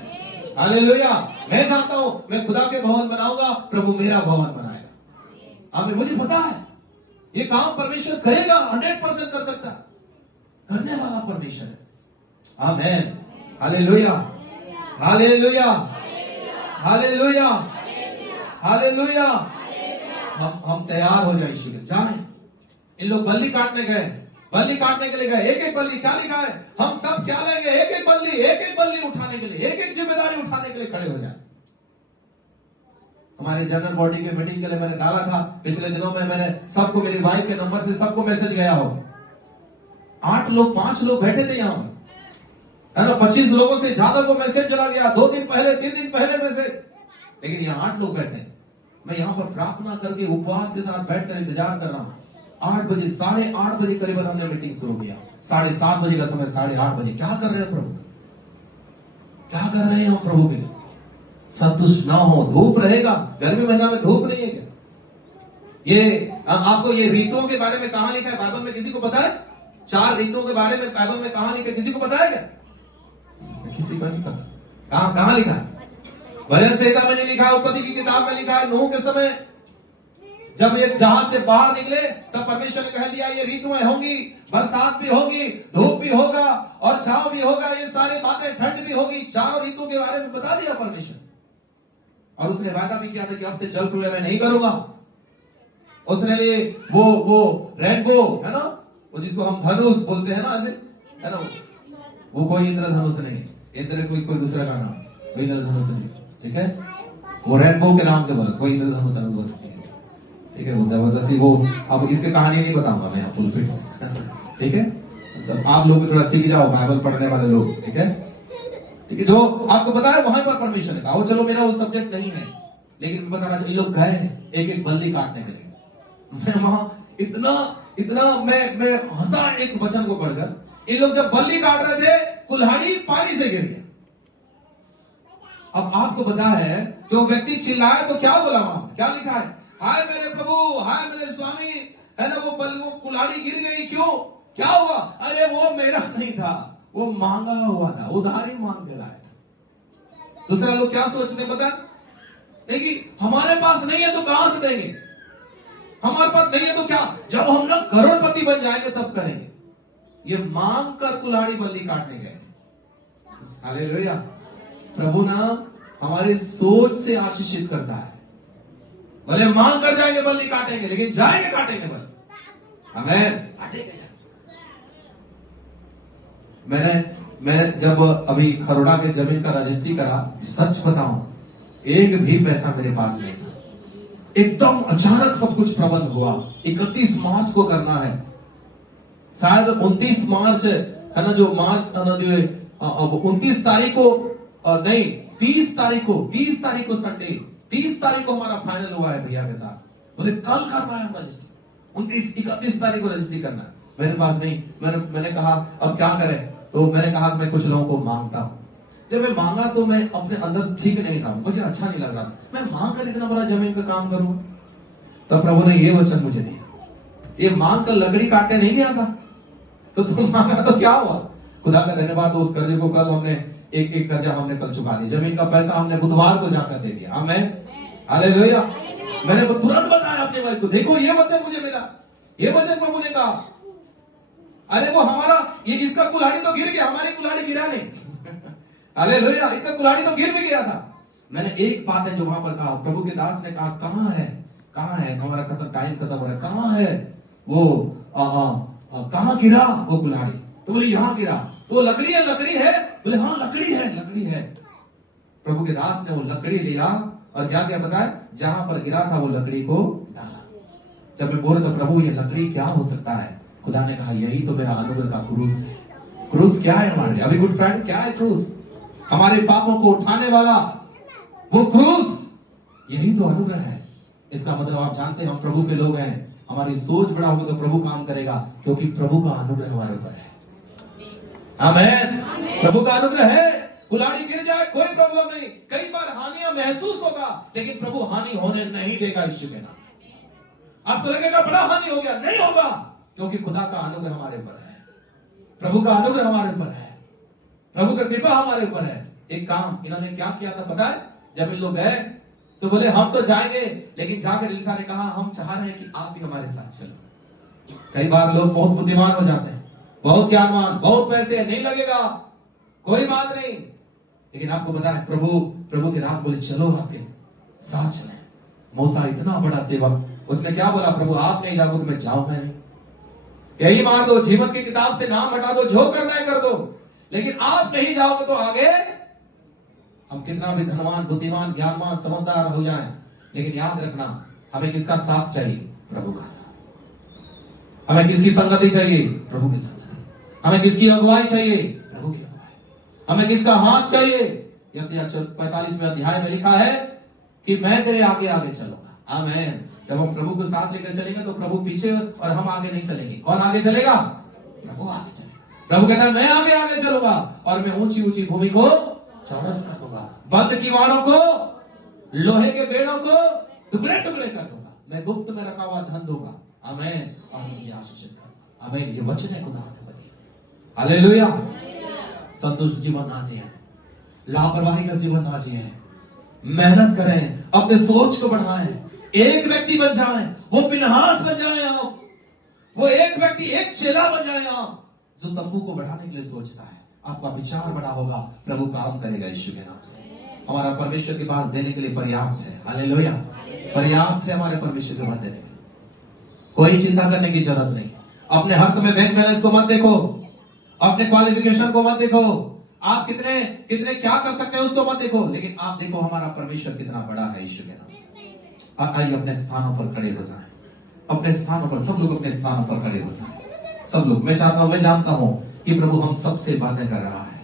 हालेलुया। मैं जानता हूं मैं खुदा के भवन बनाऊंगा, प्रभु मेरा भवन बनाएगा। आमीन। मुझे पता है ये काम परमेश्वर करेगा, 100% कर सकता, करने वाला परमेश्वर है। आमीन, हालेलुया, हालेलुया, हालेलुया, हालेलुया। हम तैयार हो जाए यीशु के, जाएं। इन लोग बल्ली काटने गए, बल्ली काटने के लिए गए, एक एक बल्ली, क्या लिखा है, हम सब क्या लेंगे, एक एक बल्ली उठाने के लिए, एक एक जिम्मेदारी उठाने के लिए खड़े हो जाए। हमारे जनरल बॉडी के मीटिंग के लिए मैंने डाला था पिछले दिनों में, मैंने सबको, मेरी वाइफ के नंबर से सबको मैसेज गया हो। 8 लोग 5 लोग बैठे थे यहाँ पर, है ना, 25 लोगों से ज्यादा को मैसेज चला गया 2 दिन पहले, 3 दिन पहले मैसेज, लेकिन यहाँ 8 लोग बैठे। मैं यहाँ पर प्रार्थना करके उपवास के साथ बैठकर इंतजार कर रहा हूँ। 8 बजे, 8:30 बजे करीबन हमने मीटिंग शुरू किया, 7:30 बजे का समय, 8:30 बजे। क्या कर रहे हैं प्रभु, क्या कर रहे हैं हम प्रभु के लिए? संतुष्ट ना हो, धूप रहेगा, गर्मी महीना में धूप नहीं है क्या? ये आपको ये ऋतुओं के बारे में कहां लिखा है बाइबल में, किसी को पता है? 4 ऋतुओं के बारे में बाइबल में कहां लिखा है, किसी को पता है क्या? किसी को नहीं पता। कहां लिखा है? भजन संहिता में नहीं लिखा है, उत्पत्ति की किताब में लिखा है। नूह के समय जब ये जहाज से बाहर निकले तब परमेश्वर ने कह दिया ये ऋतुएं होंगी, बरसात भी होगी, धूप भी होगा और छांव भी होगा, ये सारी बातें, ठंड भी होगी। 4 ऋतुओं के बारे में बता दिया परमेश्वर। और उसने वादा भी किया था कि अब से जल प्रलय मैं नहीं करूंगा। उसने लिए वो रेनबो है ना, वो जिसको हम धनुष बोलते हैं ना, है ना, वो कोई इंद्रधनुष नहीं, इंद्र कोई दूसरा का नाम, कोई इंद्रधनुष नहीं, ठीक है, वो रेनबो के नाम से बोला, कोई इंद्रधनुष नहीं बोलते, ठीक है। वो जबरदस्ती वो, अब इसकी कहानी नहीं बताऊंगा मैं, फुल फिट, ठीक है। सब आप लोग थोड़ा सीख जाओ, बाइबल पढ़ने वाले लोग, ठीक है, ठीक है। जो आपको पता है वहां पर परमेश्वर ने कहा, चलो मेरा वो सब्जेक्ट नहीं है, लेकिन मैं बता रहा था, ये लोग गए एक एक बल्ली काटने के लिए। मैं वहां इतना इतना मैं हंसा एक वचन को पढ़कर। इन लोग जब बल्ली काट रहे थे, कुल्हाड़ी पानी से गिर गया। अब आपको पता है, जो व्यक्ति चिल्लाया तो क्या बोला वहां, क्या लिखा है, हाय मेरे प्रभु, हाय मेरे स्वामी, है ना, वो कुल्हाड़ी गिर गई, क्यों, क्या हुआ? अरे वो मेरा नहीं था, वो मांगा हुआ था, उधारी मांग के लाया था। दूसरा लोग क्या सोचते पता नहीं कि हमारे पास नहीं है तो कहां से देंगे, हमारे पास नहीं है तो क्या, जब हम लोग करोड़पति बन जाएंगे तब करेंगे। ये मांग कर कुल्हाड़ी बल्ली काटने गए थे। हालेलुया। प्रभु ना हमारी सोच से आशीषित करता है। भले मांग कर जाएंगे बल्ली काटेंगे, लेकिन जाएंगे काटेंगे बल्ली। आमीन। काटेंगे। मैंने जब अभी खरोड़ा के जमीन का रजिस्ट्री करा, सच बताऊं, एक भी पैसा मेरे पास नहीं था। एकदम अचानक सब कुछ प्रबंध हुआ। 31 मार्च को करना है, शायद 29 मार्च है ना, जो मार्च 29 तारीख को, नहीं 30 तारीख को संडे, 30 तारीख को हमारा फाइनल हुआ है भैया के साथ। बोले कल करना है रजिस्ट्री, 31 तारीख को रजिस्ट्री करना है। मेरे पास नहीं। मैंने कहा अब क्या करें, तो मैंने कहा मैं कुछ लोगों को मांगता हूं। जब मैं मांगा तो मैं अपने अंदर ठीक नहीं था, मुझे अच्छा नहीं लग रहा था, मैं मांग कर इतना बड़ा जमीन का काम करूं। तब प्रभु ने ये वचन मुझे दिया, ये मांग कर लकड़ी काटने नहीं गया था, तो तुम मांगा तो क्या हुआ। खुदा का धन्यवाद, उस कर्जे को कल हमने एक कर्जा हमने कल चुका दिया, जमीन का पैसा हमने बुधवार को जाकर दे दिया। आमीन, हालेलुया। मैंने तुरंत बताया अपने भाई को, देखो ये वचन मुझे मिला, ये वचन प्रभु ने कहा। अरे वो हमारा, ये इसका कुल्हाड़ी तो गिर गया, हमारी कुल्हाड़ी गिरा नहीं। हालेलुया, इसका कुल्हाड़ी तो गिर भी गया था। मैंने एक बात है जो वहां पर कहा, प्रभु के दास ने कहा कहां है हमारा टाइम खत्म हो रहा है, कहां है वो, कहां गिरा वो कुल्हाड़ी? तो बोले यहां गिरा। तो लकड़ी है? बोले हाँ लकड़ी है। प्रभु के दास ने वो लकड़ी लिया और क्या क्या पता है, जहां पर गिरा था वो लकड़ी को डाला। जब मैं बोल रहा था प्रभु ये लकड़ी क्या हो सकता है, खुदा ने कहा यही तो मेरा अनुग्रह का क्रूस है। क्रूस क्या है हमारे लिए? अभी गुड फ्राइडे क्या है? क्रूस, हमारे पापों को उठाने वाला वो क्रूस, यही तो अनुग्रह है। इसका मतलब आप जानते हैं हम प्रभु के लोग हैं, हमारी सोच बड़ा होगा तो प्रभु काम करेगा, क्योंकि प्रभु का अनुग्रह हमारे ऊपर है। आमीन। प्रभु का अनुग्रह है। कुल्हाड़ी गिर जाए कोई प्रॉब्लम नहीं, कई बार हानियां महसूस होगा, लेकिन प्रभु हानि होने नहीं देगा यीशु के नाम। आपको लगेगा बड़ा हानि हो गया, नहीं होगा, क्योंकि खुदा का अनुग्रह हमारे ऊपर है, प्रभु का अनुग्रह हमारे ऊपर है, प्रभु का कृपा हमारे ऊपर है। एक काम इन्होंने क्या किया था पता है, जब इन लोग गए तो बोले हम तो जाएंगे, लेकिन जाकर एलिशा ने कहा हम चाह रहे हैं कि आप भी हमारे साथ चलो। कई बार लोग बहुत बुद्धिमान हो जाते हैं, बहुत ज्ञानवान, बहुत पैसे, नहीं लगेगा कोई बात नहीं, लेकिन आपको पता है प्रभु के दास बोले चलो आपके साथ चले। मूसा इतना बड़ा सेवक, उसने क्या बोला, प्रभु आप नहीं जाओगे तो मैं जाऊंगा नहीं, यही मार दो, जीवन की किताब से नाम हटा दो, जो करना है कर दो, लेकिन आप नहीं जाओगे तो आगे हम कितना भी धनवान, बुद्धिमान, ज्ञानवान, समझदार हो जाएं, लेकिन याद रखना हमें किसका साथ चाहिए? प्रभु का साथ। हमें किसकी संगति चाहिए? प्रभु की संगति। हमें किसकी अगुवाई चाहिए? प्रभु की अगुवाई। हमें किसका हाथ चाहिए? यशायाह 45वें अध्याय में लिखा है कि मैं तेरे आगे आगे चलूंगा। आमीन। जब हम प्रभु को साथ लेकर चलेंगे तो प्रभु पीछे और हम आगे नहीं चलेंगे। कौन आगे चलेगा? प्रभु आगे चलेगा। प्रभु कहता है मैं आगे आगे चलूंगा और मैं ऊंची ऊंची भूमि को चौरस कर दूंगा, बंद किवाड़ों को, लोहे के बेड़ों को टुकड़े टुकड़े कर दूंगा, मैं गुप्त में रखा हुआ धन दूंगा। आमीन। और मुझे आशीषित करूंगा। आमीन। ये वचन है खुदा ने बताया। हालेलुया। संतुष्ट जीवन ना जिए, लापरवाही का जीवन ना जिए, मेहनत करें, अपने सोच को बढ़ाएं, एक व्यक्ति बन जाएं, वो फिनहास बन जाएं आप, वो एक व्यक्ति, एक चेला बन जाएं आप, जो तंबू को बढ़ाने के लिए सोचता है। आपका विचार बड़ा होगा, प्रभु काम करेगा यीशु के नाम से। हमारा परमेश्वर के पास देने के लिए पर्याप्त है। हालेलुया। पर्याप्त है हमारे परमेश्वर के पास देने के लिए, कोई चिंता करने की जरूरत नहीं। अपने हाथ में बैंक बैलेंस को मत देखो, अपने क्वालिफिकेशन को मत देखो, आप कितने कितने क्या कर सकते हैं उसको मत देखो, लेकिन आप देखो हमारा परमेश्वर कितना बड़ा है यीशु के नाम से। आइए अपने स्थानों पर खड़े हो जाएं, अपने स्थानों पर, सब लोग अपने स्थानों पर खड़े हो जाएं। सब लोग, मैं चाहता हूं, मैं जानता हूं कि प्रभु हम सबसे बातें कर रहा है,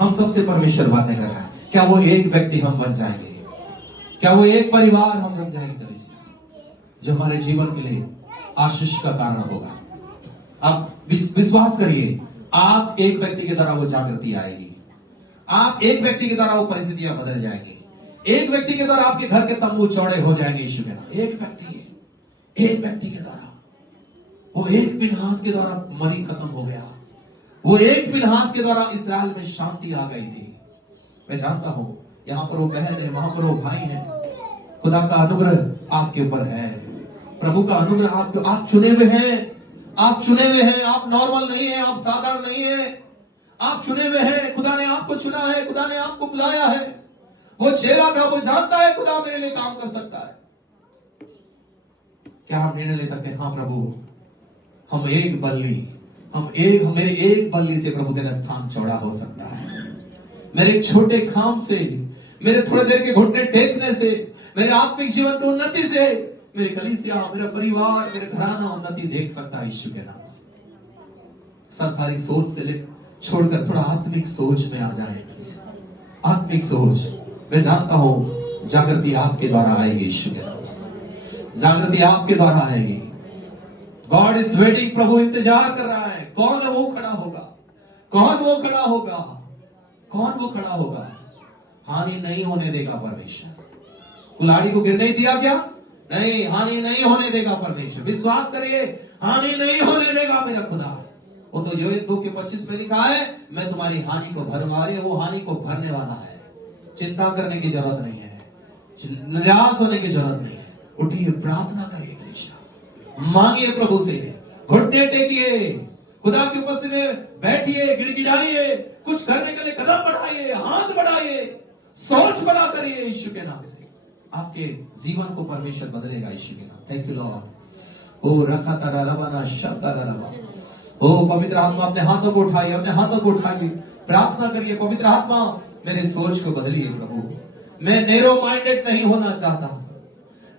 हम सबसे परमेश्वर बातें कर रहा है। क्या वो एक व्यक्ति हम बन जाएंगे? क्या वो एक परिवार हम बन जाएंगे जो हमारे जीवन के लिए आशीष का कारण होगा? आप विश्वास करिए, आप एक व्यक्ति के द्वारा वो जागृति आएगी, आप एक व्यक्ति के द्वारा वो परिस्थितियां बदल जाएंगी, एक व्यक्ति के द्वारा आपके घर के तंबू चौड़े हो जाएंगे यीशु के नाम। एक व्यक्ति के द्वारा, वो एक फिनहास के द्वारा मरी खत्म हो गया, वो एक फिनहास के द्वारा इस्राएल में शांति आ गई थी। मैं जानता हूं यहां पर वो बहन है, वहां पर वो भाई है। खुदा का अनुग्रह आपके ऊपर है, प्रभु का अनुग्रह आपके, आप चुने हुए हैं, आप चुने हुए हैं, आप नॉर्मल नहीं है, आप साधारण नहीं है, आप चुने हुए हैं। खुदा ने आपको चुना है, खुदा ने आपको बुलाया है। वो चेला था, वो जानता है खुदा मेरे लिए काम कर सकता है। क्या हम निर्णय ले सकते हैं? हाँ प्रभु, हम एक बल्ली, मेरे एक बल्ली से प्रभु तेरा स्थान चौड़ा हो सकता है। मेरे एक छोटे काम से, मेरे थोड़े देर के घुटने टेकने से, मेरे आत्मिक जीवन की उन्नति से मेरी कलीसिया, मेरा परिवार, मेरे घराना उन्नति देख सकता है यीशु के नाम से। सांसारिक सोच से छोड़कर थोड़ा आत्मिक सोच में आ जाए। आत्मिक सोच, मैं जानता हूं जागृति आपके द्वारा आएगी यीशु के नाम से, जागृति आपके द्वारा आएगी। गॉड इज वेटिंग, प्रभु इंतजार कर रहा है। कौन वो खड़ा होगा? कौन वो खड़ा होगा? कौन वो खड़ा होगा? हानि नहीं होने देगा परमेश्वर। कुल्हाड़ी को गिर नहीं दिया क्या? नहीं, हानि नहीं होने देगा परमेश्वर। विश्वास करिए, हानि नहीं होने देगा मेरा खुदा। वो तो योएल 2:25 में लिखा है, मैं तुम्हारी हानि को भरूंगा। वो हानि को भरने वाला है। चिंता करने की जरूरत नहीं है, निराश होने की जरूरत नहीं है। उठिए, प्रार्थना करिए, मांगिए प्रभु से, घुटने टेकिए, खुदा की उपस्थिति में बैठिए, गिड़गिड़ाइए, कुछ करने के लिए कदम बढ़ाइए, हाथ बढ़ाइए, सोच बना करिए यीशु के नाम से। आपके जीवन को परमेश्वर बदलेगा यीशु के नाम। Thank you Lord. ओ रखा तारा रवाना शब्दा रवा। ओ पवित्र आत्मा, अपने हाथों को उठाइए, अपने हाथों को उठाइए, प्रार्थना करिए। पवित्र आत्मा, मेरे सोच को बदलिए प्रभु। मैं नैरो माइंडेड नहीं होना चाहता,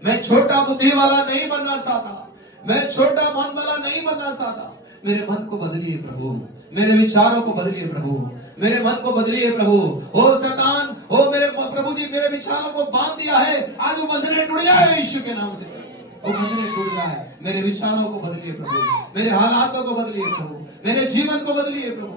मैं छोटा बुद्धि वाला नहीं बनना चाहता, मैं छोटा मन वाला नहीं बनना चाहता। मेरे मन को बदलिए प्रभु, मेरे विचारों को बदलिए प्रभु, मेरे मन को बदलिए प्रभु। ओ शैतान, ओ मेरे प्रभु जी, मेरे विचारों को बांध दिया है, आज वो बंधने टूट जाए यीशु के नाम से। वो बंधने टूट जाए। मेरे विचारों को बदलिए प्रभु, मेरे हालातों को बदलिए प्रभु, मेरे जीवन को बदलिए प्रभु।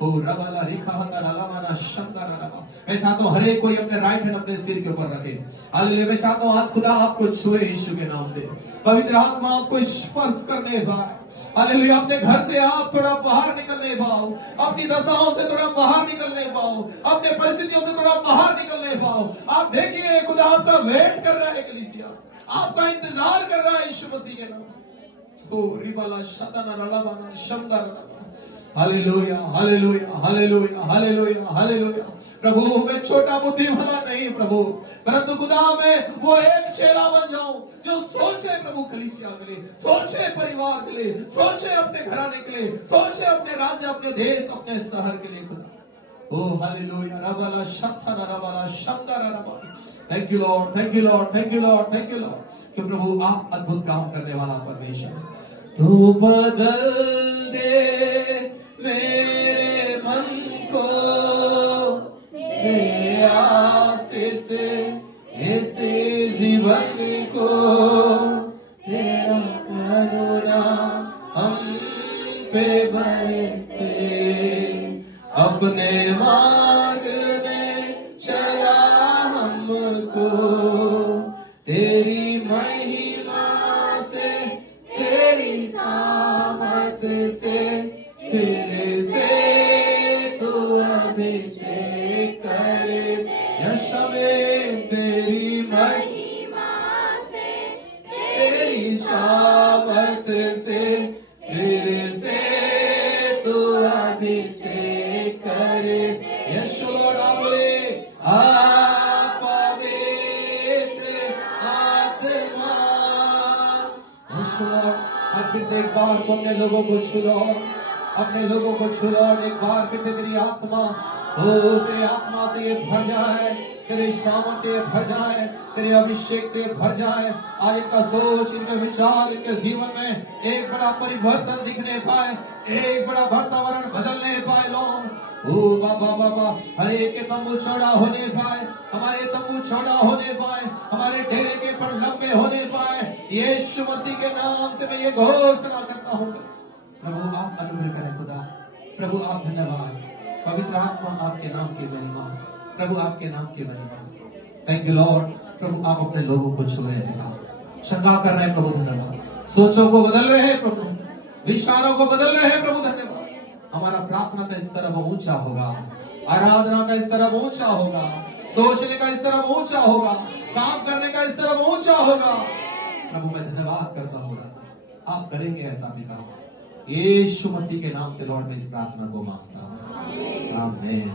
रबाला रिखा हंदा शंदा रबा। मैं चाहता हूँ हर एक कोई अपने राइट हैंड अपने सिर के ऊपर रखे। हालेलुया। मैं चाहता हूँ आज खुदा आपको छुए यीशु के नाम से। पवित्र आत्मा आपको स्पर्श करने पाए। हालेलुया। अपने घर से आप थोड़ा बाहर निकलने पाओ, अपनी दशाओं से थोड़ा बाहर निकलने पाओ, अपने परिस्थितियों से थोड़ा बाहर निकलने पाओ। आप देखिए, खुदा आपका वेट कर रहा है, कलीसिया आपका इंतजार कर रहा है यीशु मसीह के नाम से। ओ रिबाला शताना रलाबाना शमदा रलाबा। Hallelujah, hallelujah, hallelujah, hallelujah, hallelujah. प्रभु, मैं छोटा बुद्धि वाला नहीं प्रभु, परंतु खुदा मैं वो एक चेला बन जाऊं जो सोचे प्रभु कलीसिया के लिए, सोचे परिवार के लिए, सोचे अपने घराने के लिए, सोचे अपने राज्य, अपने देश, अपने शहर के लिए खुदा। ओ हालेलुया। रबाला शताना रबाला शमदा रलाबा। Thank you Lord, thank you Lord, thank you Lord, thank you Lord कि प्रभु आप अद्भुत काम करने वाला परमेश्वर। तू बदल दे मेरे मन को, दे आशीष ऐसे जीवन को, तेरा करुणा हम पे बरसे, अपने मार्ग में चला हमको, तेरी महिमा से, तेरी सामत से, फिर से तू अभिषेक कर यशु में, तेरी महिमा से, तेरी सामत से, फिर से तू अभिषेक कर यशु। बोले पवित्र आत्मा। फिर से एक बार तुमने लोगों को छू लो, अपने लोगों को छू लॉर्ड, एक बार फिर से तेरी आत्मा, ओ तेरी आत्मा से ये भर जाए, तेरे सामर्थ से भर जाए, तेरे अभिषेक से भर जाए। आज इनका सोच, इनके विचार, इनके जीवन में एक बड़ा परिवर्तन दिखने पाए, एक बड़ा वातावरण बदलने पाए लोग। ओ बाबा बाबा, हर एक के तंबू चौड़ा होने पाए, हमारे तंबू चौड़ा होने पाए, हमारे डेरे के पर लंबे होने पाए। यीशु मसीह के नाम से मैं ये घोषणा करता हूँ। प्रभु आप अनुग्रह करें खुदा, प्रभु आप धन्यवाद, पवित्र आत्मा आपके नाम की महिमा, प्रभु आपके नाम की महिमा। Thank you Lord. प्रभु आप अपने लोगों को छू रहे हैं, शंका कर रहे हैं प्रभु धन्यवाद, सोचों को बदल रहे हैं प्रभु, विचारों को बदल रहे हैं प्रभु धन्यवाद। हमारा प्रार्थना का इस तरफ ऊंचा होगा, आराधना का इस तरफ ऊंचा होगा, सोचने का इस तरफ ऊंचा होगा, काम करने का इस तरफ ऊंचा होगा। प्रभु मैं धन्यवाद करता हूँ, आप करेंगे ऐसा भी काम। यीशु मसीह के नाम से लॉर्ड मैं इस प्रार्थना को मांगता हूँ, आमीन।